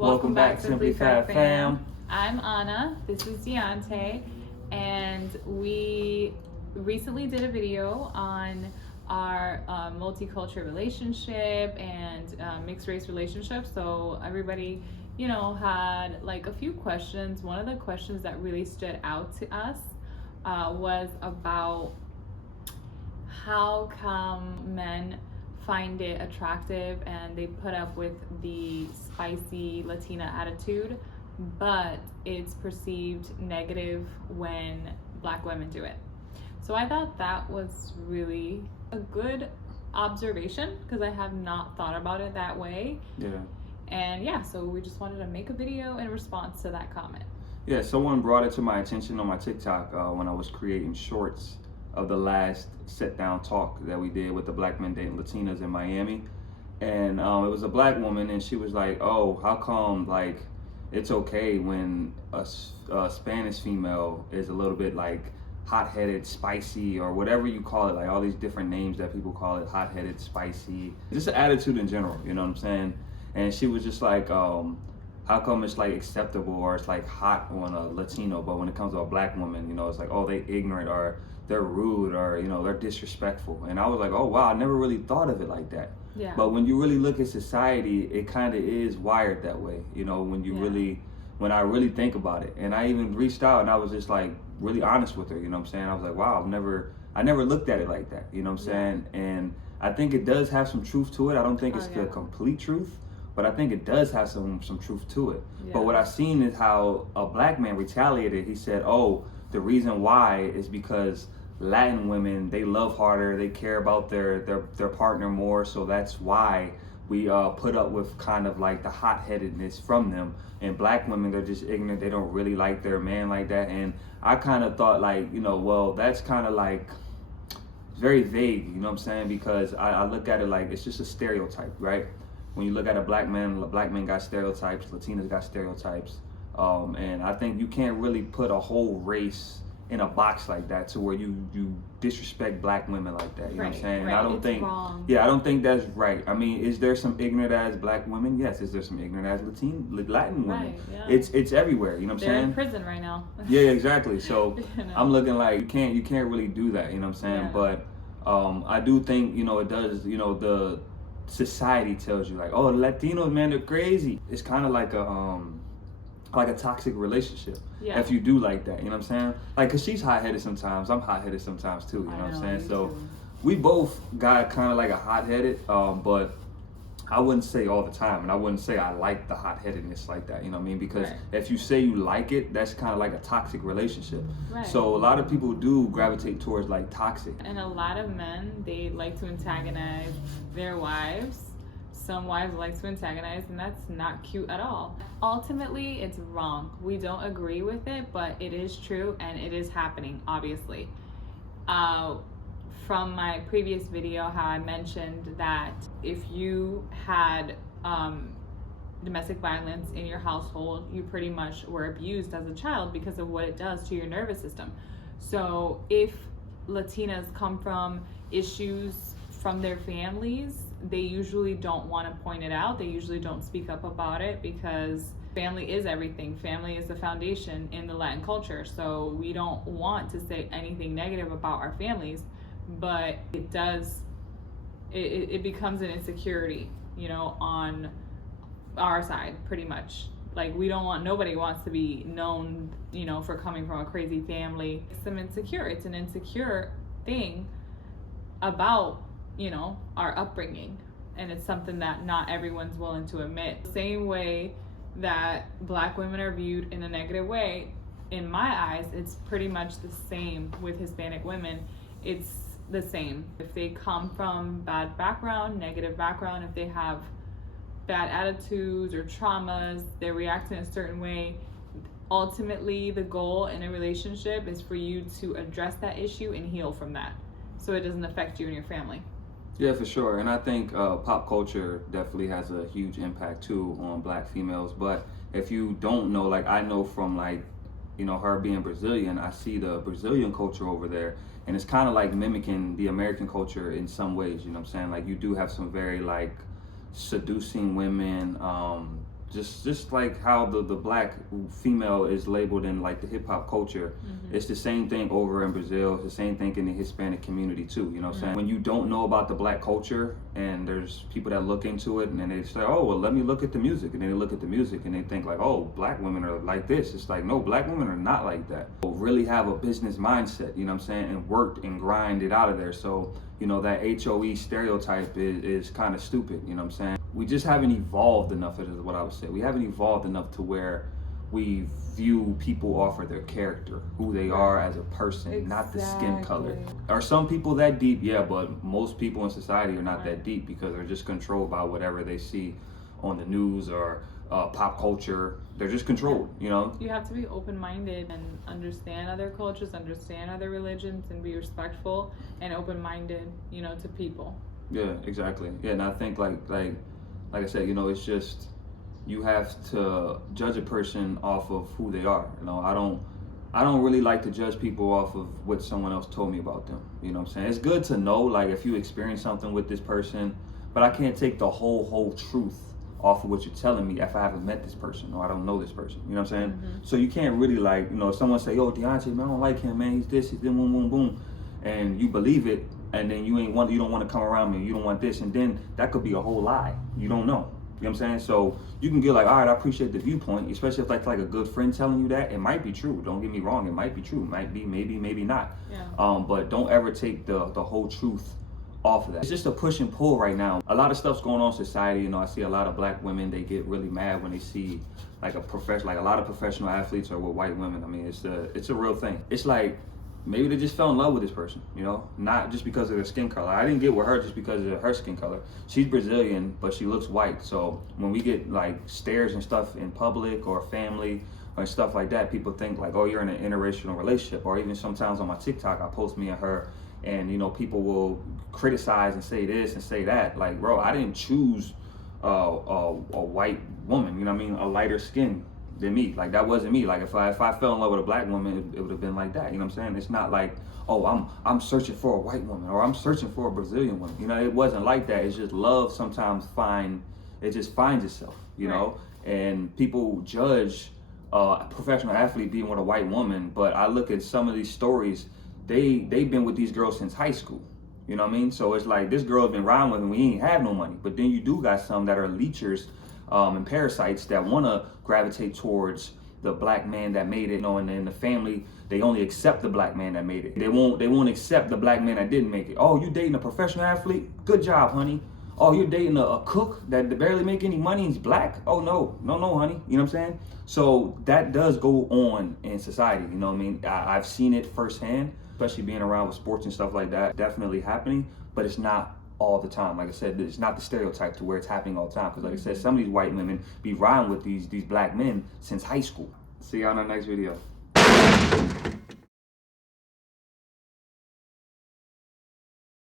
Welcome back, Simply Fab fam. I'm Anna, this is Deontay, and we recently did a video on our multicultural relationship and mixed race relationship. So everybody, had like a few questions. One of the questions that really stood out to us was about how come men find it attractive and they put up with the spicy Latina attitude, but it's perceived negative when Black women do it. So I thought that was really a good observation because I have not thought about it that way. Yeah. And yeah, so we just wanted to make a video in response to that comment. Yeah, someone brought it to my attention on my TikTok when I was creating shorts of the last sit down talk that we did with the Black men dating Latinas in Miami. And it was a Black woman, and she was like, oh, how come like it's okay when a Spanish female is a little bit like hot-headed, spicy, or whatever you call it, like all these different names that people call it, hot-headed, spicy, just an attitude in general, you know what I'm saying? And she was just like, how come it's like acceptable or it's like hot on a Latino, but when it comes to a Black woman, it's like, oh, they ignorant or they're rude or they're disrespectful. And I was like, oh wow, I never really thought of it like that. Yeah. But when you really look at society, it kind of is wired that way, when you when I really think about it. And I even reached out and I was just like really honest with her, you know what I'm saying? I was like, wow, I never looked at it like that, you know what I'm saying? And I think it does have some truth to it. I don't think it's the complete truth, but I think it does have some truth to it. Yeah. But what I've seen is how a Black man retaliated. He said, oh, the reason why is because Latin women, they love harder, they care about their partner more, so that's why we put up with kind of like the hot-headedness from them. And Black women, they're just ignorant, they don't really like their man like that. And I kind of thought like, well, that's kind of like very vague, you know what I'm saying? Because I look at it like it's just a stereotype, right? When you look at a Black man got stereotypes, Latinas got stereotypes. And I think you can't really put a whole race in a box like that to where you disrespect Black women like that, you know what I'm saying? Right. And I don't it's think wrong. I don't think that's right. I mean, is there some ignorant as Black women? Yes. Is there some ignorant as Latin women? Right, yeah. It's everywhere, you know what I'm They're saying? in prison right now. Yeah, exactly. So I'm looking like you can't really do that, you know what I'm saying? Yeah. But I do think, it does, the society tells you like, oh, Latinos, man, they're crazy. It's kind of like a toxic relationship. Yeah. If you do like that, you know what I'm saying? Like, cause she's hot-headed sometimes, I'm hot-headed sometimes too, you know what I'm saying? So too. we both got kind of like a hot-headed, but I wouldn't say all the time, and I wouldn't say I like the hot-headedness like that, you know what I mean? Because if you say you like it, that's kind of like a toxic relationship. Right. So a lot of people do gravitate towards like toxic. And a lot of men, they like to antagonize their wives. Some wives like to antagonize, and that's not cute at all. Ultimately, it's wrong. We don't agree with it, but it is true and it is happening, obviously. From my previous video, how I mentioned that if you had domestic violence in your household, you pretty much were abused as a child because of what it does to your nervous system. So if Latinas come from issues from their families, they usually don't want to point it out. They usually don't speak up about it because family is everything. Family is the foundation in the Latin culture. So we don't want to say anything negative about our families, but it does, it becomes an insecurity, on our side pretty much. Like nobody wants to be known, for coming from a crazy family. It's an insecure thing about our upbringing, and it's something that not everyone's willing to admit. Same way that Black women are viewed in a negative way, in my eyes, it's pretty much the same with Hispanic women. It's the same. If they come from bad background, negative background, if they have bad attitudes or traumas, they react in a certain way. Ultimately, the goal in a relationship is for you to address that issue and heal from that, so it doesn't affect you and your family. Yeah, for sure. And I think pop culture definitely has a huge impact too on Black females. But if you don't know, like I know from like, her being Brazilian, I see the Brazilian culture over there. And it's kind of like mimicking the American culture in some ways, you know what I'm saying? Like you do have some very like seducing women, just like how the black female is labeled in like the hip hop culture. It's the same thing over in Brazil. It's the same thing in the Hispanic community too. You know what I'm saying? When you don't know about the black culture and there's people that look into it and then they say, oh, well, let me look at the music. And then they look at the music and they think like, oh, black women are like this. It's like, no, black women are not like that. Really have a business mindset, you know what I'm saying? And worked and grinded out of there. So, you know, that HOE stereotype is kind of stupid, you know what I'm saying? We just haven't evolved enough, is what I would say. We haven't evolved enough to where we view people off of their character, who they are as a person, not the skin color. Are some people that deep? Yeah, but most people in society are not that deep because they're just controlled by whatever they see on the news or pop culture. They're just controlled, you know? You have to be open-minded and understand other cultures, understand other religions, and be respectful and open-minded, you know, to people. Yeah, exactly. Yeah, and I think like I said, you know, it's just, you have to judge a person off of who they are. You know, I don't really like to judge people off of what someone else told me about them. You know what I'm saying? It's good to know, like, if you experience something with this person, but I can't take the whole truth off of what you're telling me if I haven't met this person or I don't know this person. You know what I'm saying? So you can't really, like, you know, if someone say, yo, Deontay, man, I don't like him, man, he's this, he's then boom, boom, boom, and you believe it, and then you don't want to come around me, you don't want this, and then that could be a whole lie. You don't know. You know what I'm saying? So you can get like, all right, I appreciate the viewpoint, especially if that's like a good friend telling you that. It might be true. Don't get me wrong. It might be true. It might be, maybe not. Yeah. But don't ever take the whole truth off of that. It's just a push and pull right now. A lot of stuff's going on in society. You know, I see a lot of black women, they get really mad when they see like a lot of professional athletes are with white women. I mean, it's a real thing. It's like, maybe they just fell in love with this person, you know, not just because of their skin color. I didn't get with her just because of her skin color. She's Brazilian, but she looks white. So when we get like stares and stuff in public or family or stuff like that, people think like, oh, you're in an interracial relationship. Or even sometimes on my TikTok, I post me and her, and you know, people will criticize and say this and say that. Like, bro, I didn't choose a white woman, you know what I mean, a lighter skin than me. Like, that wasn't me. Like, if I fell in love with a black woman, it would have been like that. You know what I'm saying? It's not like, oh, I'm searching for a white woman or I'm searching for a Brazilian woman. You know, it wasn't like that. It's just love sometimes just finds itself, you know? And people judge a professional athlete being with a white woman, but I look at some of these stories, they've been with these girls since high school. You know what I mean? So it's like, this girl's been riding with him, we ain't have no money. But then you do got some that are leechers and parasites that want to gravitate towards the black man that made it, you know, and then the family, they only accept the black man that made it. They won't accept the black man that didn't make it. Oh, you dating a professional athlete? Good job, honey. Oh, you're dating a cook that barely make any money and he's black? Oh, no, honey. You know what I'm saying? So that does go on in society, you know what I mean? I've seen it firsthand, especially being around with sports and stuff like that, definitely happening, but it's not all the time. Like I said, it's not the stereotype to where it's happening all the time. Because like I said, some of these white women be riding with these black men since high school. See y'all in the next video.